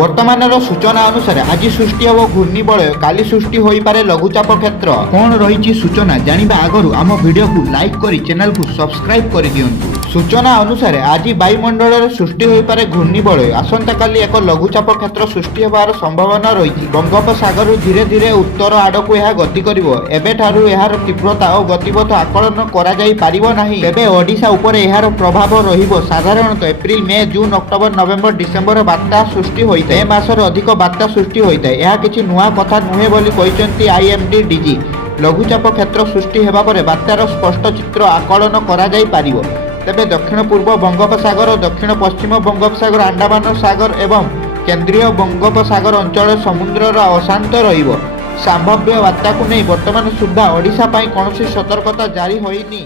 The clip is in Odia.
ବର୍ତ୍ତମାନର ସୂଚନା ଅନୁସାରେ ଆଜି ସୃଷ୍ଟି ହେବ ଘୂର୍ଣ୍ଣିବଳୟ, କାଲି ସୃଷ୍ଟି ହୋଇପାରେ ଲଘୁଚାପ କ୍ଷେତ୍ର। କ'ଣ ରହିଛି ସୂଚନା ଜାଣିବା ଆଗରୁ ଆମ ଭିଡ଼ିଓକୁ ଲାଇକ୍ କରି ଚ୍ୟାନେଲକୁ ସବସ୍କ୍ରାଇବ୍ କରିଦିଅନ୍ତୁ। ସୂଚନା ଅନୁସାରେ ଆଜି ବାୟୁମଣ୍ଡଳରେ ସୃଷ୍ଟି ହୋଇପାରେ ଘୂର୍ଣ୍ଣିବଳୟ। ଆସନ୍ତାକାଲି ଏକ ଲଘୁଚାପ କ୍ଷେତ୍ର ସୃଷ୍ଟି ହେବାର ସମ୍ଭାବନା ରହିଛି। ବଙ୍ଗୋପସାଗରରୁ ଧୀରେ ଧୀରେ ଉତ୍ତର ଆଡ଼କୁ ଏହା ଗତି କରିବ। ଏବେଠାରୁ ଏହାର ତୀବ୍ରତା ଓ ଗତିପଥ ଆକଳନ କରାଯାଇ ପାରିବ ନାହିଁ। ତେବେ ଓଡ଼ିଶା ଉପରେ ଏହାର ପ୍ରଭାବ ରହିବ। ସାଧାରଣତଃ April, May, June, October, November, December ବାତ୍ୟା ସୃଷ୍ଟି ହୋଇଥାଏ। ଏ ମାସରେ ଅଧିକ ବାତ୍ୟା ସୃଷ୍ଟି ହୋଇଥାଏ। ଏହା କିଛି ନୂଆ କଥା ନୁହେଁ ବୋଲି କହିଛନ୍ତି IMD ଡିଜି। ଲଘୁଚାପ କ୍ଷେତ୍ର ସୃଷ୍ଟି ହେବା ପରେ ବାତ୍ୟାର ସ୍ପଷ୍ଟ ଚିତ୍ର ଆକଳନ କରାଯାଇ ପାରିବ। ତେବେ ଦକ୍ଷିଣ ପୂର୍ବ ବଙ୍ଗୋପସାଗର, ଦକ୍ଷିଣ ପଶ୍ଚିମ ବଙ୍ଗୋପସାଗର, ଆଣ୍ଡାମାନ ସାଗର ଏବଂ କେନ୍ଦ୍ରୀୟ ବଙ୍ଗୋପସାଗର ଅଞ୍ଚଳରେ ସମୁଦ୍ରର ଅଶାନ୍ତ ରହିବ। ସମ୍ଭାବ୍ୟ ବାତ୍ୟାକୁ ନେଇ ବର୍ତ୍ତମାନ ସୁଦ୍ଧା ଓଡ଼ିଶା ପାଇଁ କୌଣସି ସତର୍କତା ଜାରି ହୋଇନି।